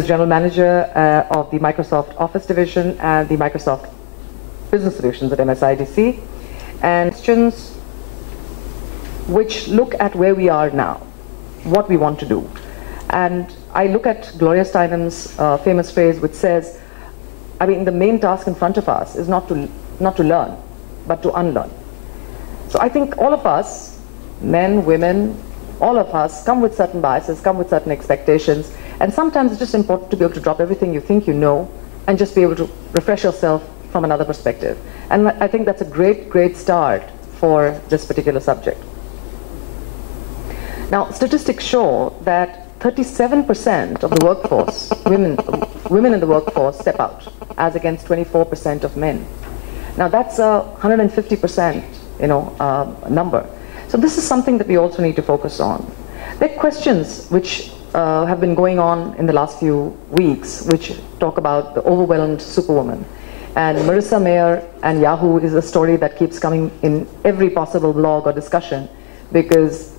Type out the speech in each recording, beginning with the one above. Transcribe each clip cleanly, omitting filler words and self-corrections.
General Manager of the Microsoft Office Division and the Microsoft Business Solutions at MSIDC, and questions which look at where we are now, what we want to do. And I look at Gloria Steinem's famous phrase which says, I mean, the main task in front of us is not to learn, but to unlearn. So I think all of us, men, women, all of us come with certain biases, come with certain expectations, and sometimes it's just important to be able to drop everything you think you know and just be able to refresh yourself from another perspective. And I think that's a great start for this particular subject. Now, statistics show that 37% of the workforce, women in the workforce step out, as against 24% of men. Now that's a 150%, number. So this is something that we also need to focus on. There are questions which have been going on in the last few weeks, which talk about the overwhelmed superwoman. And Marissa Mayer and Yahoo is a story that keeps coming in every possible blog or discussion, because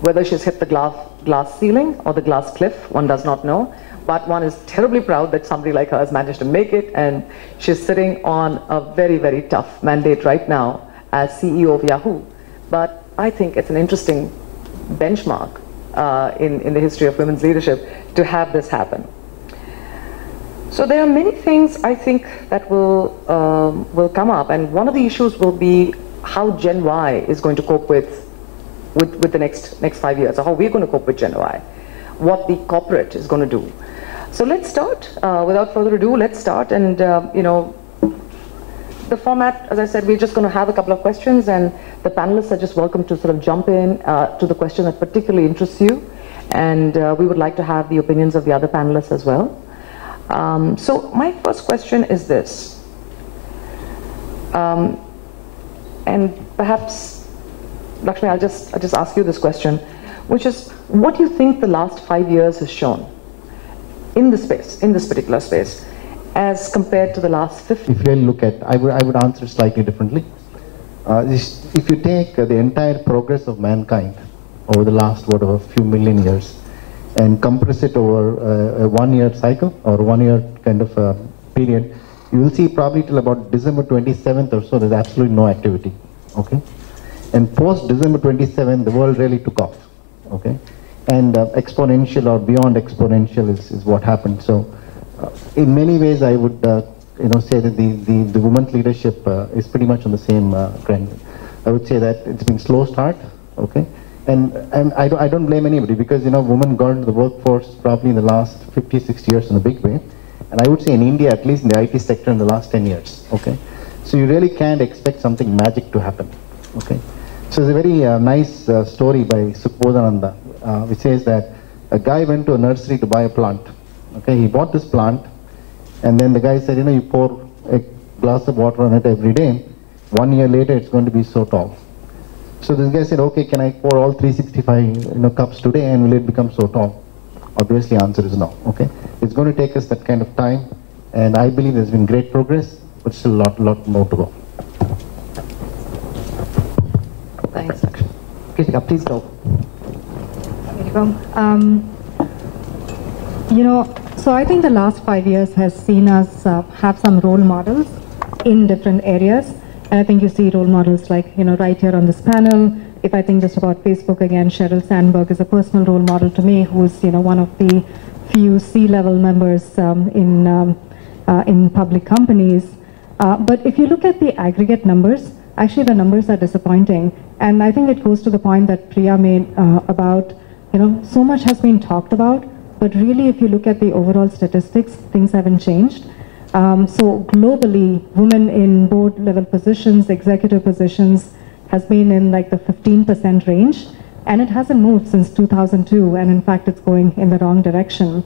whether she's hit the glass ceiling or the glass cliff, one does not know. But one is terribly proud that somebody like her has managed to make it, and she's sitting on a very tough mandate right now as CEO of Yahoo. But I think it's an interesting benchmark in the history of women's leadership to have this happen. So there are many things I think that will come up, and one of the issues will be how Gen Y is going to cope with the next 5 years, or how we're going to cope with Gen Y, what the corporate is going to do. So let's start. Without further ado, let's start. And the format, as I said, we're just going to have a couple of questions, and the panelists are just welcome to sort of jump in to the question that particularly interests you. And we would like to have the opinions of the other panelists as well. So my first question is this. And perhaps, Lakshmi, I'll just ask you this question, which is, what do you think the last 5 years has shown in this particular space, as compared to the last 50? If you really look at, I would answer slightly differently. If you take the entire progress of mankind over the last, whatever, few million years, and compress it over a 1 year cycle, or 1 year kind of period, you will see probably till about December 27th or so, there's absolutely no activity, okay? And post December 27th, the world really took off, okay? And exponential or beyond exponential is what happened. So in many ways, I would say that the women's leadership is pretty much on the same trend. I would say that it's been slow start, okay? And I don't blame anybody, because women got into the workforce probably in the last 50, 60 years in a big way. And I would say in India, at least in the IT sector, in the last 10 years, okay? So you really can't expect something magic to happen, okay? So there's a very nice story by Subodhananda, which says that a guy went to a nursery to buy a plant. Okay, he bought this plant, and then the guy said, you pour a glass of water on it every day. 1 year later, it's going to be so tall. So this guy said, okay, can I pour all 365 cups today, and will it become so tall? Obviously, the answer is no. Okay, it's going to take us that kind of time, and I believe there's been great progress, but still a lot more to go. Thanks, Lakshmi. Kritika, please go. So I think the last 5 years has seen us have some role models in different areas. And I think you see role models like, right here on this panel. If I think just about Facebook again, Sheryl Sandberg is a personal role model to me, who's, one of the few C-level members in public companies. But if you look at the aggregate numbers, actually the numbers are disappointing. And I think it goes to the point that Priya made about, so much has been talked about, but really if you look at the overall statistics, things haven't changed. So globally, women in board level positions, executive positions, has been in like the 15% range, and it hasn't moved since 2002, and in fact it's going in the wrong direction.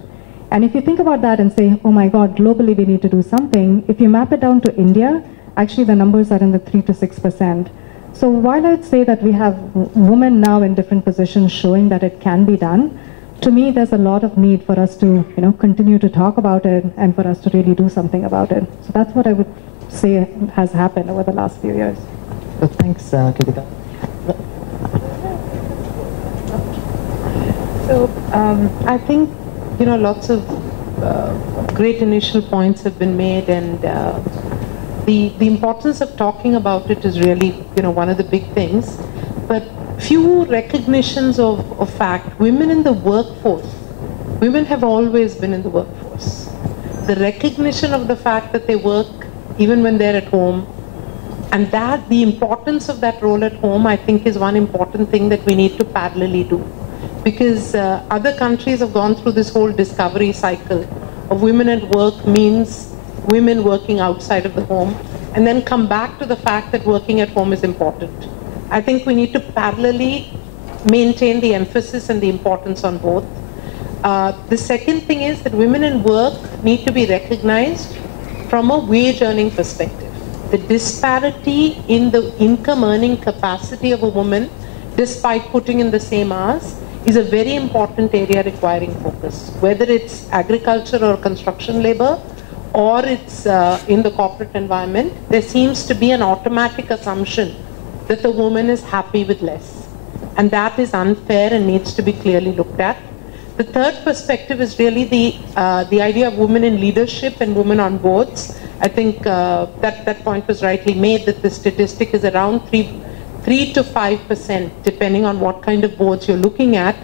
And if you think about that and say, oh my God, globally we need to do something, if you map it down to India, actually the numbers are in the 3 to 6%. So while I'd say that we have women now in different positions showing that it can be done, to me there's a lot of need for us to continue to talk about it, and for us to really do something about it. So that's what I would say has happened over the last few years. Thanks, Kritika. So I think lots of great initial points have been made, and the importance of talking about it is really, one of the big things. But few recognitions of fact. Women in the workforce, women have always been in the workforce. The recognition of the fact that they work even when they're at home, and that the importance of that role at home, I think, is one important thing that we need to parallelly do. Because other countries have gone through this whole discovery cycle of women at work means women working outside of the home, and then come back to the fact that working at home is important. I think we need to parallelly maintain the emphasis and the importance on both. The second thing is that women in work need to be recognized from a wage earning perspective. The disparity in the income earning capacity of a woman, despite putting in the same hours, is a very important area requiring focus. Whether it's agriculture or construction labor, or it's in the corporate environment, there seems to be an automatic assumption that the woman is happy with less. And that is unfair and needs to be clearly looked at. The third perspective is really the idea of women in leadership and women on boards. I think that point was rightly made, that the statistic is around 3 to 5%, depending on what kind of boards you're looking at.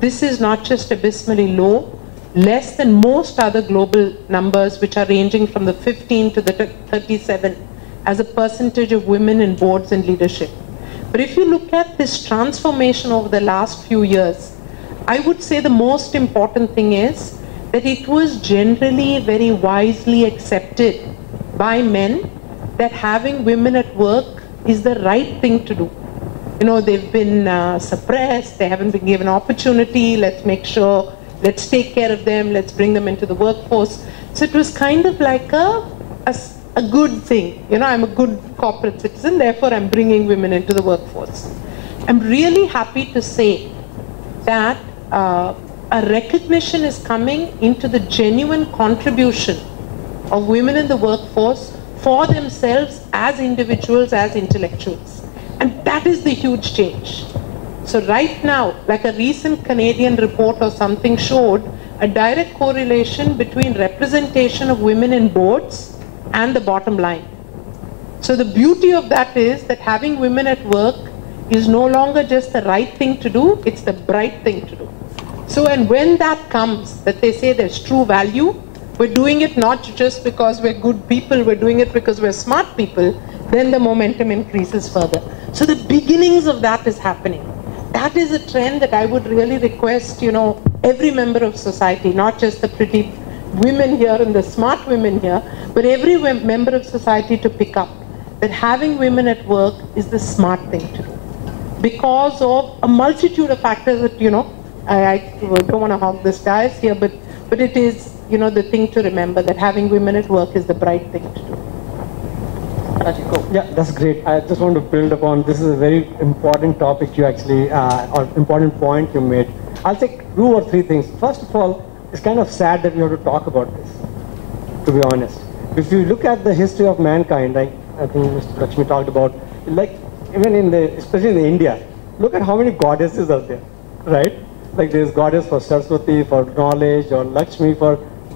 This is not just abysmally low, less than most other global numbers, which are ranging from the 15 to the 37 as a percentage of women in boards and leadership. But if you look at this transformation over the last few years, I would say the most important thing is that it was generally very wisely accepted by men that having women at work is the right thing to do. They've been suppressed, they haven't been given opportunity, let's make sure, let's take care of them, let's bring them into the workforce. So it was kind of like a good thing. I'm a good corporate citizen, therefore I'm bringing women into the workforce. I'm really happy to say that a recognition is coming into the genuine contribution of women in the workforce for themselves as individuals, as intellectuals. And that is the huge change. So right now, like a recent Canadian report or something showed a direct correlation between representation of women in boards and the bottom line. So the beauty of that is that having women at work is no longer just the right thing to do, it's the bright thing to do. So, and when that comes, that they say there's true value, we're doing it not just because we're good people, we're doing it because we're smart people, then the momentum increases further. So the beginnings of that is happening. That is a trend that I would really request, every member of society, not just the pretty women here and the smart women here, but every member of society to pick up that having women at work is the smart thing to do. Because of a multitude of factors that, I don't want to hog this dais here, but it is, the thing to remember that having women at work is the bright thing to do. Yeah, that's great. I just want to build upon, this is a very important topic you actually, or important point you made. I'll take 2 or 3 things. First of all, it's kind of sad that we have to talk about this, to be honest. If you look at the history of mankind, like I think Mr. Lakshmi talked about, like even especially in India, look at how many goddesses are there, right? Like there's goddess for Saraswati, for knowledge, or Lakshmi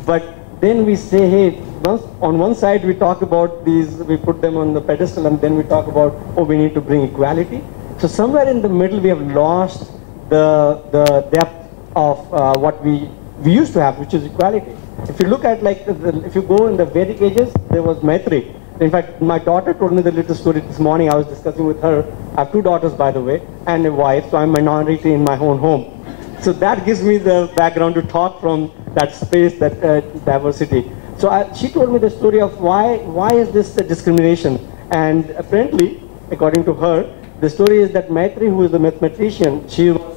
but then we say, hey, on one side we talk about these, we put them on the pedestal, and then we talk about, we need to bring equality. So somewhere in the middle we have lost the depth of what we used to have, which is equality. If you look at if you go in the Vedic ages, there was Maitri. In fact, my daughter told me the little story this morning. I was discussing with her. I have 2 daughters, by the way, and a wife, so I'm a minority in my own home. So that gives me the background to talk from that space, that diversity. So she told me the story of why is this a discrimination? And apparently, according to her, the story is that Maitri, who is the mathematician, she was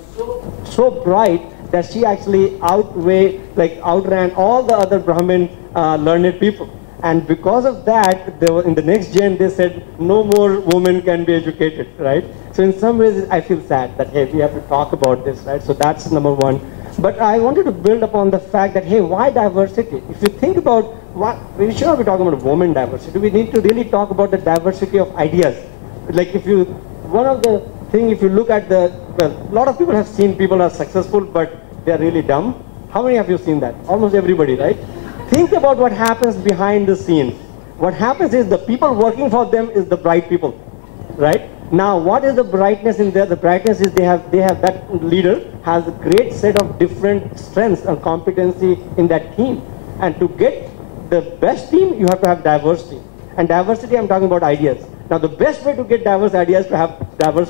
so bright that she actually outran all the other Brahmin learned people. And because of that, in the next gen, they said no more women can be educated, right? So in some ways, I feel sad that, hey, we have to talk about this, right? So that's number one. But I wanted to build upon the fact that, hey, why diversity? If you think about we should not be talking about women diversity. We need to really talk about the diversity of ideas. Like if you look at a lot of people have seen people are successful, but they're really dumb. How many of you have seen that? Almost everybody, right? Think about what happens behind the scenes. What happens is the people working for them is the bright people, right? Now, what is the brightness in there? The brightness is they have that leader has a great set of different strengths and competency in that team. And to get the best team, you have to have diversity. And diversity, I'm talking about ideas. Now, the best way to get diverse ideas is to have diverse people.